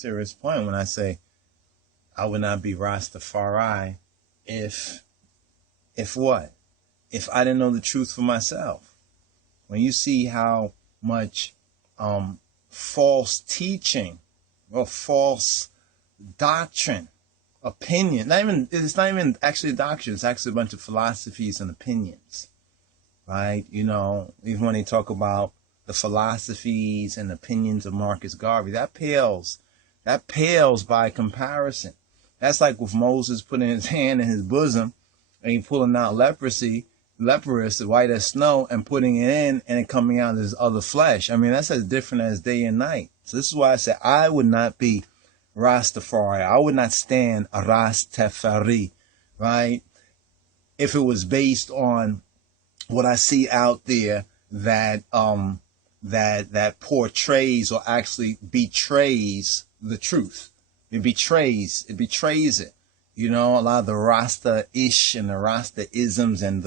serious point when I say I would not be Rastafari if what? If I didn't know the truth for myself. When you see how much false teaching or false doctrine, opinion, it's not even actually doctrine, it's actually a bunch of philosophies and opinions, right? You know, even when they talk about the philosophies and opinions of Marcus Garvey, that pales by comparison. That's like with Moses putting his hand in his bosom and he pulling out leprous, white as snow, and putting it in and it coming out as other flesh. I mean, that's as different as day and night. So this is why I said I would not be Rastafari. I would not stand a Rastafari, right? If it was based on what I see out there that portrays or actually betrays the truth. It betrays it. You know, a lot of the Rasta-ish and the Rasta-isms and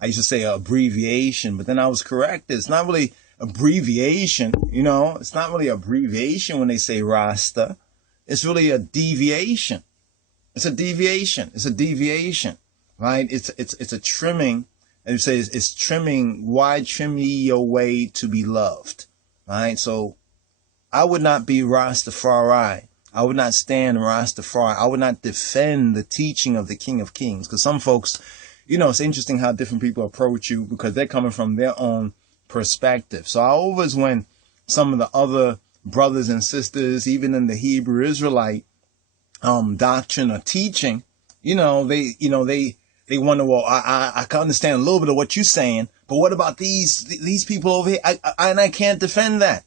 I used to say abbreviation, but then I was corrected. It's not really abbreviation, you know. It's not really abbreviation when they say Rasta. It's really a deviation. It's a deviation, right? It's a trimming. And it says it's trimming. Why trim ye your way to be loved, right? So I would not be Rastafari. I would not stand Rastafari. I would not defend the teaching of the King of Kings. Because some folks, you know, it's interesting how different people approach you because they're coming from their own perspective. So I always, when some of the other brothers and sisters, even in the Hebrew Israelite doctrine or teaching, they wonder, well, I can understand a little bit of what you're saying, but what about these people over here? I can't defend that,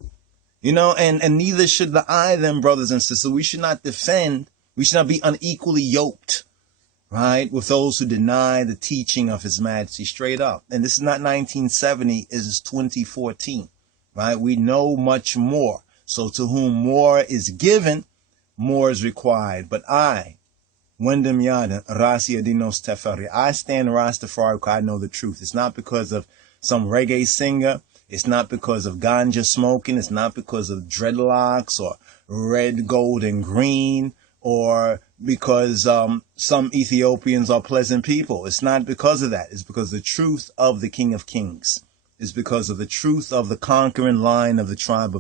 and neither should I, them brothers and sisters. We should not defend. We should not be unequally yoked, right, with those who deny the teaching of His Majesty straight up. And this is not 1970, it is 2014, right? We know much more. So to whom more is given, more is required. But I, Wyndham YadOn, RASTAFARI, I stand Rastafari because I know the truth. It's not because of some reggae singer. It's not because of ganja smoking. It's not because of dreadlocks or red, gold, and green, or because some Ethiopians are pleasant people. It's not because of that. It's because of the truth of the King of Kings. It's because of the truth of the conquering line of the tribe of